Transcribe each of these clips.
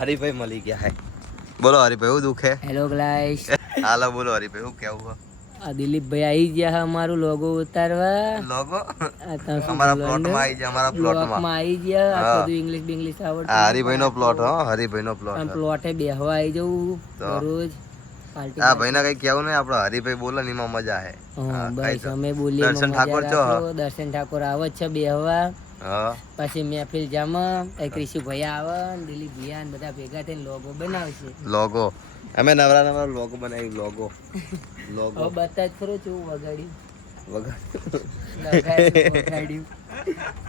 હરીભાઈ મળી ગયા હે. બોલો હરીભાઈ, એવું દુઃખ હે? હેલો ગાઈસ, હાલો બોલો હરીભાઈ, હું કેવું? આ દિલીપભાઈ આવી ગયા હે અમારું લોગો ઉતારવા. લોગો અમારા પ્લોટમાં આવી ગયા, અમારા પ્લોટમાં આવી ગયા. આ બધું ઇંગ્લિશ બિંગ્લિશ આવડતું. આ હરીભાઈનો પ્લોટ હો, હરીભાઈનો પ્લોટ. આમ પ્લોટે બેહવા આવી જવું દરરોજ. આ ભાઈને કઈ કેવું નહીં, આપણો હરીભાઈ બોલે ને એમાં મજા હે. બસ અમે બોલીએ દર્શન ઠાકોર છો? દર્શન ઠાકોર આવે છે બેહવા. હા, પછી મહેફિલ જામા કૃષિભાઈ આવે, દિલીપ ભૈયા બધા ભેગા થઈને લોગો બનાવશે. લોગો અમે નવરા નવરા લોગો બનાવી. લોગો લોગો બતા જ ખરો છું વગાડ્યું વગાડ્યું.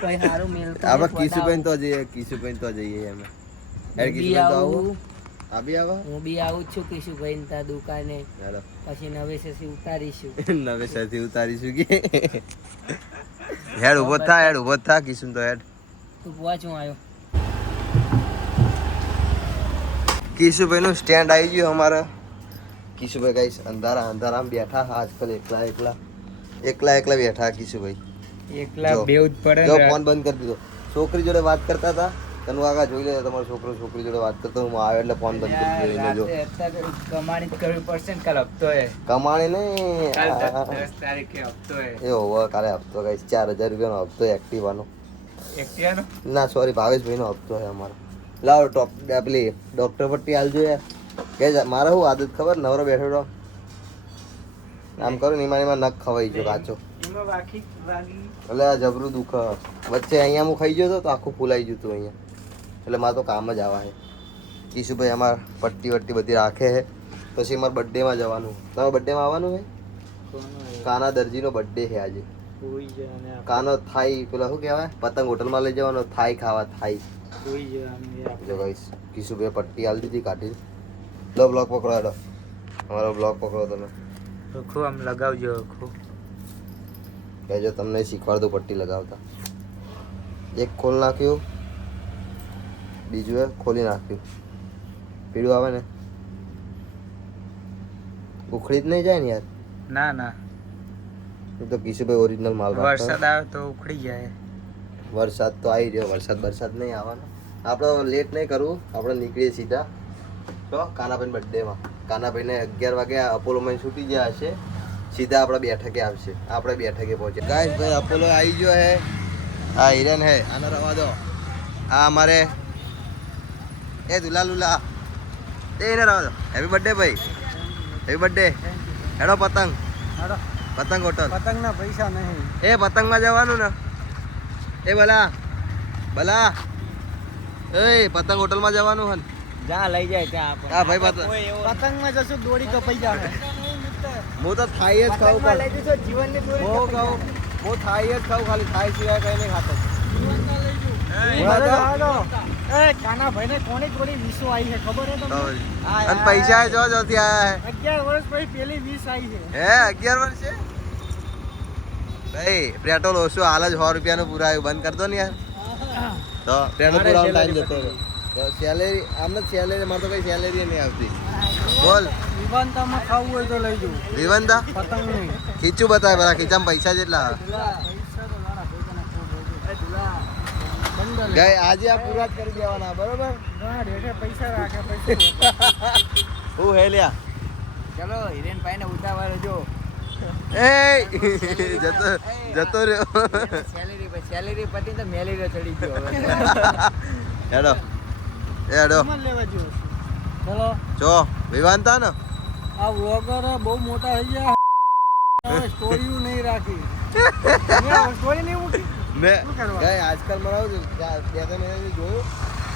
કોઈ સારું મેલ આપણે કિશુભાઈ તો જઈએ, કિશુભાઈ તો જઈએ અમે. કિશુભાઈ તો આવું, આ બી આવે. હું બી આવું છું કિશુભાઈ ની તા દુકાને. પછી નવેસરથી ઉતારીશું. નવેસરથી ઉતારીશું કે હેડ ઉભો થા, હેડ ઉભો થા કિશુન તો હેડ. તું પહોંચું આવ્યો. કિશુભાઈ નું સ્ટેન્ડ આવી ગયું અમારે. કિશુભાઈ ગાઈસ અંધારા અંધારામાં બેઠા આજકાલ એકલા એકલા એકલા એકલા બેઠા. કિશુભાઈ એકલા બેઉ જ પડે. જો ફોન બંધ કરી દીધો. છોકરી જોડે વાત કરતા હતા. તનુ આગા જોઈ લે, તમારો છોકરો છોકરી જોડે વાત કરતો હું આવ્યો એટલે ફોન બંધ કરી દીધો. જો કમાણી કરવી પડશે ને, કાલ હપ્તો હે. કમાણી ને કાલ 10 તારીખે હપ્તો હે. એ હોવે કાલે હપ્તો ગાઈસ 4000 રૂપિયાનો હપ્તો એક્ટિવાનો. એક્ટિવાનો ના સોરી ભાવેશભાઈનો હપ્તો હે અમારો. લાવો ટોપ પેલી ડોક્ટર પટ્ટી હાલજો યાર. કે મારે શું આદત ખબર, નવરો બેઠો રહો આમ કરું ને એમાં નખ ખવાઈ ગયો કાચો. એટલે આ જબરું દુઃખ. વચ્ચે અહીંયા હું ખાઈ ગયો હતો તો આખું ફૂલાઈ ગયું હતું અહીંયા. એટલે મારે તો કામ જ આવા છે. કિશુભાઈ અમારે પટ્ટી વટ્ટી બધી રાખે છે. પછી અમારે બર્થડેમાં જવાનું. તમારે બર્થડેમાં આવવાનું છે? કાના દરજીનો બર્થડે છે આજે. કાનો થાઈ પેલા શું કહેવાય, પતંગ હોટલમાં લઈ જવાનો થાઈ ખાવા. થાઈ જો ગાઈસ કિશુભાઈ પટ્ટી હાલ દીધી કાઢી. લો બ્લોક પકડો, હેડો અમારો બ્લોક પકડો તમે. ખૂબ આમ લગાવજો. ખૂબ કહેજો તમને શીખવાડ દો પટ્ટી લગાવતા. એક ખોલ નાખ્યું, બીજું એ ખોલી નાખ્યું. પીળું આવે ને ઉખડી જ નહીં જાય ને યાર. ના ના, એ તો કિશુભાઈ ઓરિજિનલ માલ. વરસાદ આવે તો ઉખડી જાય. વરસાદ તો આવી રહ્યો, વરસાદ નહીં આવવાનો. આપણે લેટ નહીં કરવું, આપણે નીકળીએ સીધા તો કાનાભાઈ બર્થડેમાં. કાનાભાઈને 11 વાગે અપોલોમાં છૂટી ગયા હશે, સીધા આપણે બેઠકે આવશે. આપણે બેઠકે પહોંચે. ગાઈસ ભાઈ અપોલો આવી ગયો હે. આ હિરેન હે, આનો રવા દો. આ અમારે એ દુલા લુલા એને રવા દો. હેપી બર્થડે ભાઈ, હેપી બર્થડે. હેડો પતંગ, પતંગ હોટલ. પતંગના પૈસા નહીં. એ પતંગમાં જવાનું ને. એ ભલા ભલા એ પતંગ હોટલમાં જવાનું હન. જા લઈ જાય ત્યાં. હા ભાઈ પતંગમાં જશું દોડી કપાઈ જાય. હું તો થાઈ જ ખાઉં. લઈ જશો જીવનની દોરી. હું થાઈ જ ખાઉં, ખાલી થાઈ સિવાય કઈ નહીં ખાતો. કાના ભાઈને કોની થોડી 20 આવી છે ખબર હે તમને? અને પૈસા જો જોથી આયા હે. 11 વર્ષ પછી પેલી 20 આવી છે. હે 11 વર્ષ છે ભાઈ. પેટ્રોલ ઓછું હાલ જ 100 રૂપિયાનું પુરાયું. બંધ કરતો ને યાર. તો પેટ્રોલ પુરાવાનો ટાઈમ જતો રહ્યો. તો સેલેરી આમ જ સેલેરી, મારે તો કઈ સેલેરી નહીં આવતી. બોલ વિવાંતામાં ખાવું હોય તો લઈ જવું. વિવંતા પતંગ નહીં. ખીચું બતાવે પેલા. ખીચામાં પૈસા જેટલા ગઈ આજે આ પૂરા જ કરી દેવાના. બરોબર પૈસા રાખે પૈસા. હું હે લ્યા. ચલો હિરેનભાઈ ને ઉતાવળ જો. એ જતો રહ્યો. સેલેરી પતી તો મેલેરિયા ચડી ગયો. હેડો હેડો લેવા જો. ચલો જો વિવાંતા ને આ વ્લોગર બહુ મોટા થઈ ગયા. સ્ટોરી નહીં રાખી. સ્ટોરી નહીં મૂકી. મેં ગઈ આજકાલ મનાવું છું. 2-3 મહિનાથી જોયું.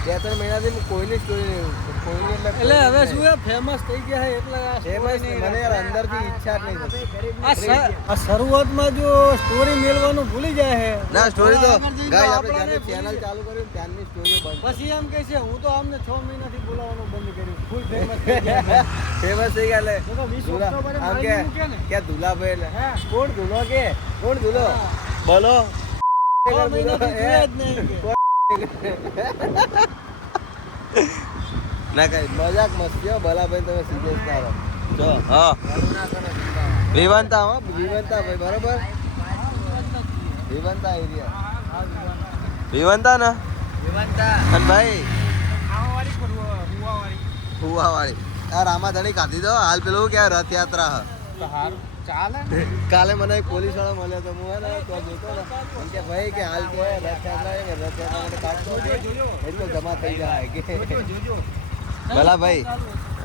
2-3 મહિનાથી હું કોઈની સ્ટોરી નહીં. કોઈની એટલે હવે શું ફેમસ થઈ ગયા એટલે ફેમસ મને યાર અંદરથી ઈચ્છા જ નહીં થતી. આ શરૂઆતમાં જો સ્ટોરી મેળવાનું ભૂલી જાય છે. ના સ્ટોરી તો ગાઈસ આપણે જ્યારે ચેનલ ચાલુ કર્યું ત્યારની સ્ટોરી બંધ. પછી એમ કહે છે હું તો આમને 6 મહિનાથી બોલાવવાનું બંધ કર્યું. ફૂલ ફેમસ થઈ ગયા. ફેમસ થઈ ગયા એટલે તો 20 ઓક્ટોબરે આમ મારી મૂકે ને. કે દુલાભાઈ એટલે કોણ દુલો કે કોણ દુલો બોલો. 6 મહિનાથી જોયા જ નહીં કે. ના કઈ મજાક મસ્તી ભલાભાઈ, તમે સિરિયસ ના રહો. જો હા વિવંતા હો, વિવંતા ભાઈ બરોબર. વિવંતા એરિયા વિવંતા ને વિવાંતા અને ભાઈ ફુવા વાળી યાર આમાં ધણી ખાધી દો હાલ પેલું કે રથયાત્રા હ તો હારું ચાલે ને કાલે મને એક પોલીસ વાળો મળ્યો તો હું હે ને તો જોતો ને એમ કે ભાઈ કે હાલ કે રથયાત્રા કે રથયાત્રા માટે કાઢતો એટલો જમા થઈ જાય કે ભલા ભાઈ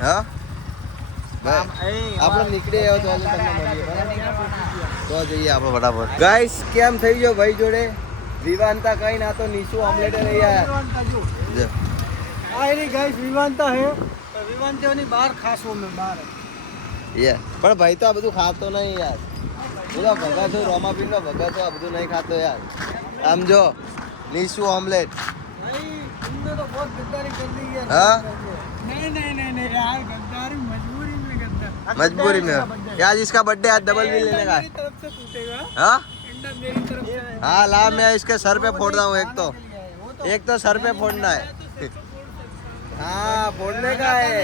હા ભાઈ આપણે નીકળી આવ્યો તો આજે તમને મળીએ બરાબર તો જઈએ આપણે ફટાફટ ગાઈસ કેમ થઈ ગયો ભાઈ જોડે વિવાનતા કઈ ના તો નીસુ ઓમલેટ લઈ આયા જો આ એની ગાઈસ વિવાનતા હે તો વિવાનતાની બહાર ખાસો મેં બહાર પણ ભાઈ તો આ બધું ખાતો નહીં યાર બોલો ભગત રોમાપીર નો ભગત આ બધું નહીં ખાતો યાર આમ જો નીસુ ઓમલેટ भाई तुमने तो बहुत गद्दारी कर दी यार हाँ? नहीं यार गद्दारी मजबूरी में गद्दार मजबूरी में यार इसका बर्थडे आज डबल बिल लेने का मेरी तरफ से टूटेगा हाँ अंडा मेरी तरफ से हाँ ला मैं इसके सर पे फोड़ता हूँ एक तो सर पे फोड़ना है हाँ फोड़ने का है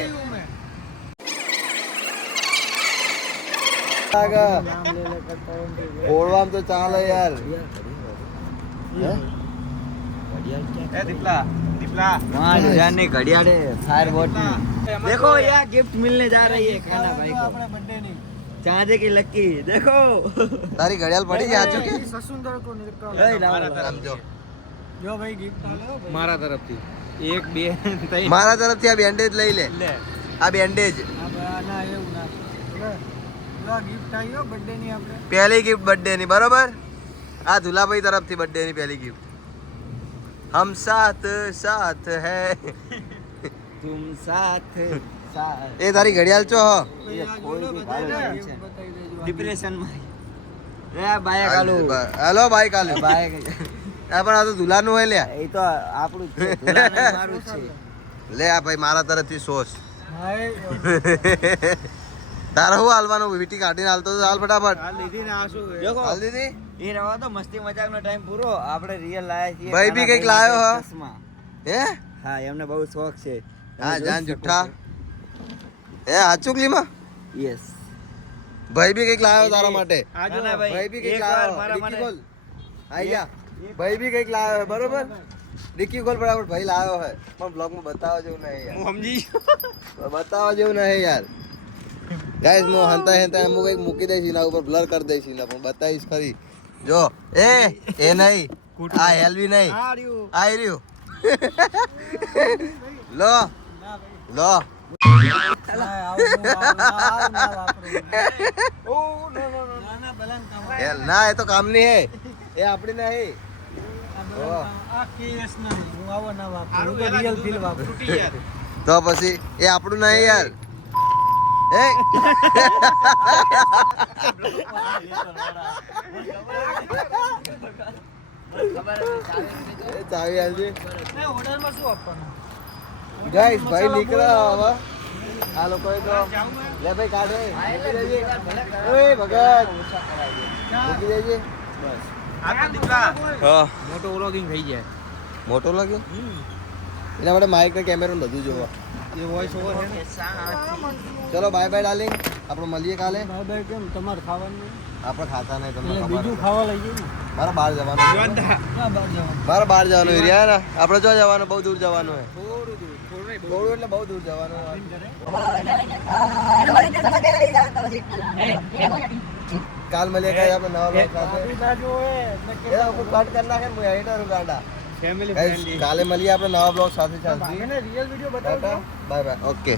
फोड़वाम तो चाले यार देखो यहाँ गिफ्ट मिलने जा रही है खाना भाई को अपने बर्थडे नहीं चांदे की लक्की देखो तारी घड़ियाल पड़ी है आ चुकी ससुंदर को निकल સમજો जो भाई गिफ्ट आले हो મારા તરફથી એક બે ત્રણ મારા તરફથી આ બેન્ડેજ લઈ લે આ બેન્ડેજ अब ना એવું ના જો ગિફ્ટ આવ્યો બર્થડે ની આપણે પહેલી ગિફ્ટ બર્થડે ની બરોબર આ દુલાભાઈ તરફથી બર્થડે ની પહેલી ગિફ્ટ हम साथ साथ है तुम साथ साथ એ તારી ઘડિયાળ ચો હો કોઈ આ જોડો બતાવી દે gift બતાવી દેજો डिप्रेशन में रे बाया कालू હેલો ભાઈ કાલે બાય આ પણ આ તો દુલાનું હોય લ્યા એ તો આપણું છે ધુલાને મારું છે લે આ ભાઈ મારા તરફથી સોસ ભાઈ તારે હું હાલવાનું વીટી કાઢીને હાલતો તો હાલ ફટાફટ લીધી ને આશું देखो હાલ દીધી ये रहा तो मस्ती मजाक નો ટાઈમ પૂરો આપણે રિયલ લાયા છીએ ભાઈ બી કંઈક લાયો હો. ચશ્મા. હે હા એમને બહુ શોખ છે હા જાન જુઠ્ઠા હે હાચુકલીમાં યસ ભાઈ બી કંઈક લાયો તારા માટે આજો ના ભાઈ બી કંઈક એક વાર લાયો મારા ડિક્કી મને ખોલ આયા ભાઈ બી કંઈક લાયો હે, બરોબર ડિક્કી ખોલ ફટાફટ ભાઈ લાયો હે પણ બ્લોગમાં બતાવવા જેવું નહીં યાર હું સમજી બતાવવા જેવું નહીં યાર ગાઈસ હું હંતા હંતા એમ કંઈક મૂકી દઈશ એના ઉપર બ્લર કરી દઈશ એના પણ બતાવીશ ખરી જો એ નહીં આ હેલ્વી નહીં આ રહ્યું આઈ રહ્યું લો લો ના બલન એ ના એ તો કામની હે એ આપણી નહીં આ કેસ નહીં હું આવો ના વાપરું હું તો રિયલ ફીલ વાપરું તો પછી એ આપણું નહીં યાર એ એ ચાવી આલજે ઓર્ડરમાં શું આપવાનું ગાઈસ ભાઈ નીકળ્યા હવે આ લોકોએ તો લે ભાઈ કાઢે મૂકી દેજે ઓય ભગત મૂકી દેજે આ તો દીપલા હા મોટો વ્લોગિંગ થઈ જાય મોટો લાગ્યો એના માટે માઇક ને કેમેરો ને બધું જોવા એ વોઇસ ઓવર હે ને ચલો બાય બાય ડાર્લિંગ આપણે મળીએ કાલે દાદા કેમ તમારે ખાવાનું નહીં? આપણે ખાતા નહીં તમને એટલે ખબર બીજું ખાવા લઈ જઈએ ને મારે બહાર જવાનું છે. ક્યાં બહાર જવાનું મારે બહાર જવાનું એરિયા ને આપણે જો જવાનું બહુ દૂર જવાનું હોય થોડું દૂર થોડું નહીં થોડું એટલે બહુ દૂર જવાનું હોય કાલ મળીએ કઈ આપણે નવા બ્લોગ સાથે બાજુ હોય એટલે કે એના ઉપર કટ કરી નાખે ને હું એડિટર હું ગાંડા ફેમિલી Guys, કાલે મળીએ આપણે નવા બ્લોગ સાથે ચાલશે ભાગને રિયલ વિડિયો બતાવજો બાય બાય ઓકે